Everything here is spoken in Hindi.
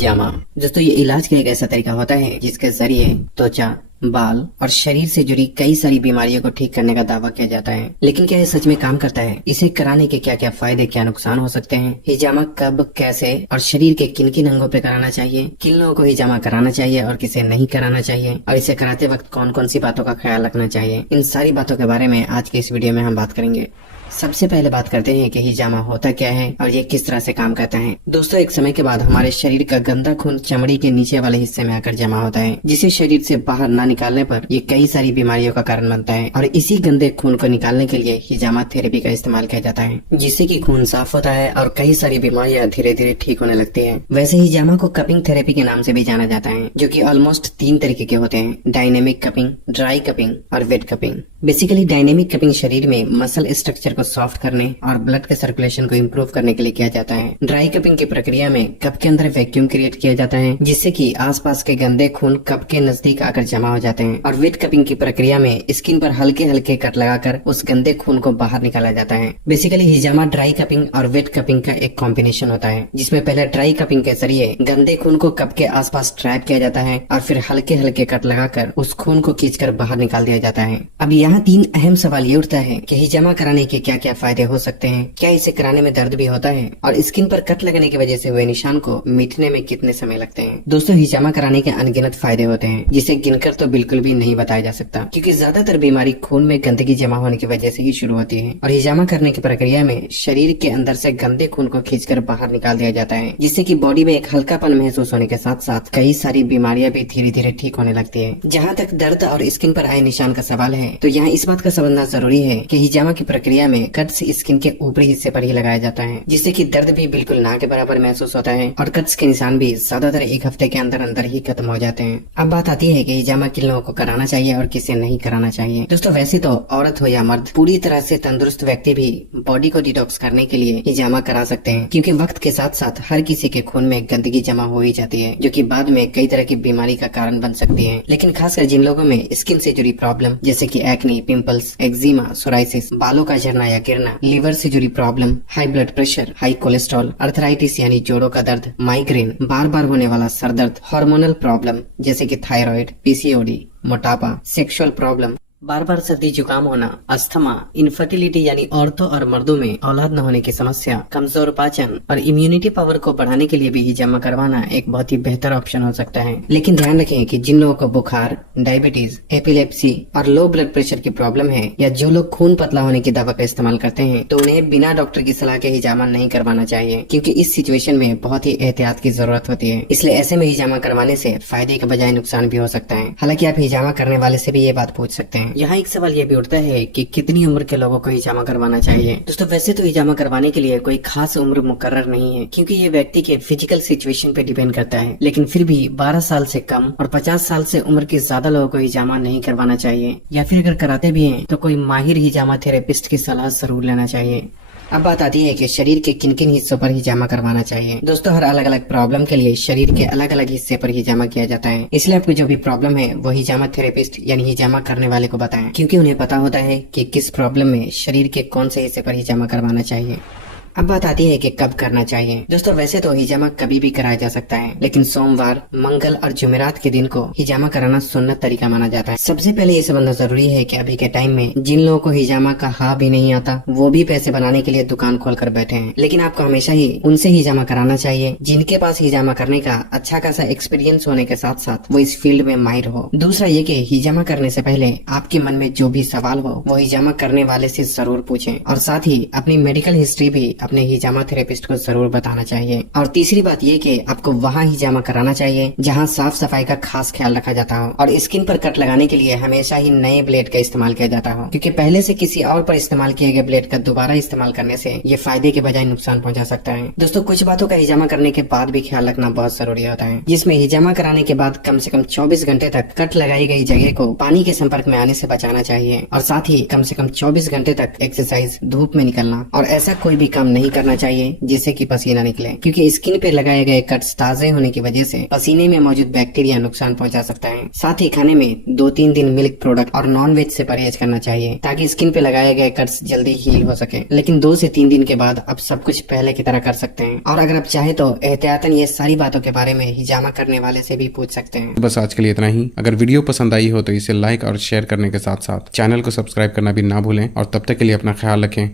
हिजामा। दोस्तों ये इलाज का एक ऐसा तरीका होता है जिसके जरिए त्वचा, बाल और शरीर से जुड़ी कई सारी बीमारियों को ठीक करने का दावा किया जाता है। लेकिन क्या ये सच में काम करता है? इसे कराने के क्या क्या फायदे, क्या नुकसान हो सकते हैं? हिजामा कब, कैसे और शरीर के किन किन अंगों पे कराना चाहिए? किन लोगों को हिजामा कराना चाहिए और किसे नहीं कराना चाहिए? और इसे कराते वक्त कौन कौन सी बातों का ख्याल रखना चाहिए? इन सारी बातों के बारे में आज के इस वीडियो में हम बात करेंगे। सबसे पहले बात करते हैं कि हिजामा होता क्या है और ये किस तरह से काम करता है। दोस्तों एक समय के बाद हमारे शरीर का गंदा खून चमड़ी के नीचे वाले हिस्से में आकर जमा होता है, जिसे शरीर से बाहर ना निकालने पर ये कई सारी बीमारियों का कारण बनता है। और इसी गंदे खून को निकालने के लिए हिजामा थेरेपी का इस्तेमाल किया जाता है, जिससे कि खून साफ होता है और कई सारी बीमारियां धीरे धीरे ठीक होने लगती है। वैसे हिजामा को कपिंग थेरेपी के नाम से भी जाना जाता है, जो कि ऑलमोस्ट 3 तरीके के होते हैं: डायनेमिक कपिंग, ड्राई कपिंग और wet cupping. Basically dynamic cupping शरीर में मसल स्ट्रक्चर को सॉफ्ट करने और ब्लड के सर्कुलेशन को इम्प्रूव करने के लिए किया जाता है। ड्राई कपिंग की प्रक्रिया में कप के अंदर वैक्यूम क्रिएट किया जाता है, जिससे कि आसपास के गंदे खून कप के नजदीक आकर जमा हो जाते हैं। और वेट कपिंग की प्रक्रिया में स्किन पर हल्के हल्के कट लगाकर उस गंदे खून को बाहर निकाला जाता है। बेसिकली हिजामा ड्राई कपिंग और वेट कपिंग का एक कॉम्बिनेशन होता है, जिसमें पहले ड्राई कपिंग के जरिए गंदे खून को कप के आसपास ट्रैप किया जाता है और फिर हल्के हल्के कट लगाकर उस खून को खींचकर बाहर निकाल दिया जाता है। अब यहाँ 3 अहम सवाल ये उठता है कि हिजामा कराने के क्या क्या फायदे हो सकते हैं, क्या इसे कराने में दर्द भी होता है और स्किन पर कट लगने की वजह से हुए निशान को मिटने में कितने समय लगते हैं। दोस्तों हिजामा कराने के अनगिनत फायदे होते हैं, जिसे गिनकर तो बिल्कुल भी नहीं बताया जा सकता, क्योंकि ज्यादातर बीमारी खून में गंदगी जमा होने की वजह से ही शुरू होती है। और हिजामा करने की प्रक्रिया में शरीर के अंदर से गंदे खून को खींचकर बाहर निकाल दिया जाता है, जिससे कि बॉडी में एक हल्कापन महसूस होने के साथ साथ कई सारी बीमारियां भी धीरे धीरे ठीक होने लगती है। जहाँ तक दर्द और स्किन पर आए निशान का सवाल है, तो यहाँ इस बात का समझना जरूरी है कि हिजामा की प्रक्रिया में कट्स स्किन के ऊपरी हिस्से पर ही लगाया जाता है, जिससे कि दर्द भी बिल्कुल ना के बराबर महसूस होता है और कट्स के निशान भी ज्यादातर 1 हफ्ते के अंदर अंदर ही खत्म हो जाते हैं। अब बात आती है कि हिजामा किन लोगों को कराना चाहिए और किसे नहीं कराना चाहिए। दोस्तों वैसे तो औरत हो या मर्द, पूरी तरह से तंदुरुस्त व्यक्ति भी बॉडी को डिटॉक्स करने के लिए हिजामा करा सकते हैं, क्योंकि वक्त के साथ साथ हर किसी के खून में गंदगी जमा हो ही जाती है, जो कि बाद में कई तरह की बीमारी का कारण बन सकती है। लेकिन खासकर जिन लोगों में स्किन से जुड़ी प्रॉब्लम जैसे कि एक्ने, पिंपल्स, एक्जिमा, सोराइसिस, बालों का झड़ना या गिरना, लीवर से जुड़ी problem, high blood pressure, high cholesterol, arthritis यानी जोड़ों का दर्द, माइग्रेन, बार बार होने वाला सर दर्द, हार्मोनल प्रॉब्लम जैसे कि थायराइड, पीसीओडी, मोटापा, सेक्सुअल प्रॉब्लम, बार बार सर्दी जुकाम होना, अस्थमा, इनफर्टिलिटी यानी औरतों और मर्दों में औलाद न होने की समस्या, कमजोर पाचन और इम्यूनिटी पावर को बढ़ाने के लिए भी हिजामा करवाना एक बहुत ही बेहतर ऑप्शन हो सकता है। लेकिन ध्यान रखें कि जिन लोगों को बुखार, डायबिटीज, एपिलेप्सी और लो ब्लड प्रेशर की प्रॉब्लम है, या जो लोग खून पतला होने की दवा का इस्तेमाल करते हैं, तो उन्हें बिना डॉक्टर की सलाह के हिजामा नहीं करवाना चाहिए, क्योंकि इस सिचुएशन में बहुत ही एहतियात की जरूरत होती है। इसलिए ऐसे में हिजामा करवाने से फायदे के बजाय नुकसान भी हो सकता है। हालांकि आप हिजामा करने वाले से भी ये बात पूछ सकते हैं। यहाँ एक सवाल यह भी उठता है कि कितनी उम्र के लोगों को हिजामा करवाना चाहिए। दोस्तों वैसे तो हिजामा करवाने के लिए कोई खास उम्र मुकर्रर नहीं है, क्योंकि ये व्यक्ति के फिजिकल सिचुएशन पे डिपेंड करता है। लेकिन फिर भी 12 साल से कम और 50 साल से उम्र के ज्यादा लोगों को हिजामा नहीं करवाना चाहिए, या फिर अगर कराते भी हैं तो कोई माहिर हिजामा थेरेपिस्ट की सलाह जरूर लेना चाहिए। अब बात आती है कि शरीर के किन किन हिस्सों पर हिजामा करवाना चाहिए। दोस्तों हर अलग अलग प्रॉब्लम के लिए शरीर के अलग अलग हिस्से पर हिजामा किया जाता है, इसलिए आपको जो भी प्रॉब्लम है वो हिजामा थेरेपिस्ट यानी हिजामा करने वाले को बताएं, क्योंकि उन्हें पता होता है कि किस प्रॉब्लम में शरीर के कौन से हिस्से पर हिजामा करवाना चाहिए। अब बात आती है कि कब करना चाहिए। दोस्तों वैसे तो हिजामा कभी भी कराया जा सकता है, लेकिन सोमवार, मंगल और जुमेरात के दिन को हिजामा कराना सुन्नत तरीका माना जाता है। सबसे पहले ये समझना जरूरी है कि अभी के टाइम में जिन लोगों को हिजामा का हा भी नहीं आता, वो भी पैसे बनाने के लिए दुकान खोलकर बैठे हैं। लेकिन आपको हमेशा ही उनसे हिजामा कराना चाहिए जिनके पास हिजामा करने का अच्छा खासा एक्सपीरियंस होने के साथ साथ वो इस फील्ड में माहिर हो। दूसरा ये कि हिजामा करने से पहले आपके मन में जो भी सवाल हो वो हिजामा करने वाले से जरूर पूछें, और साथ ही अपनी मेडिकल हिस्ट्री भी अपने हिजामा थेरेपिस्ट को जरूर बताना चाहिए। और तीसरी बात ये कि आपको वहाँ हिजामा कराना चाहिए जहाँ साफ सफाई का खास ख्याल रखा जाता हो, और स्किन पर कट लगाने के लिए हमेशा ही नए ब्लेड का इस्तेमाल किया जाता हो, क्योंकि पहले से किसी और पर इस्तेमाल किए गए ब्लेड का दोबारा इस्तेमाल करने से ये फायदे के बजाय नुकसान पहुँचा सकता है। दोस्तों कुछ बातों का हिजामा करने के बाद भी ख्याल रखना बहुत जरूरी होता है, जिसमें हिजामा कराने के बाद कम से कम 24 घंटे तक कट लगाई गई जगह को पानी के संपर्क में आने से बचाना चाहिए, और साथ ही कम से कम 24 घंटे तक एक्सरसाइज, धूप में निकलना और ऐसा कोई भी काम नहीं करना चाहिए जिससे कि पसीना निकले, क्योंकि स्किन पे लगाए गए कट्स ताजे होने की वजह से पसीने में मौजूद बैक्टीरिया नुकसान पहुंचा सकता है। साथ ही खाने में 2-3 दिन मिल्क प्रोडक्ट और नॉन वेज से परहेज करना चाहिए ताकि स्किन पे लगाए गए कट्स जल्दी हील हो सके। लेकिन 2 से 3 दिन के बाद आप सब कुछ पहले की तरह कर सकते हैं। और अगर आप चाहे तो एहतियातन ये सारी बातों के बारे में हिजामा करने वाले से भी पूछ सकते हैं। बस आज के लिए इतना ही। अगर वीडियो पसंद आई हो तो इसे लाइक और शेयर करने के साथ साथ चैनल को सब्सक्राइब करना भी ना भूलें और तब तक के लिए अपना ख्याल रखें।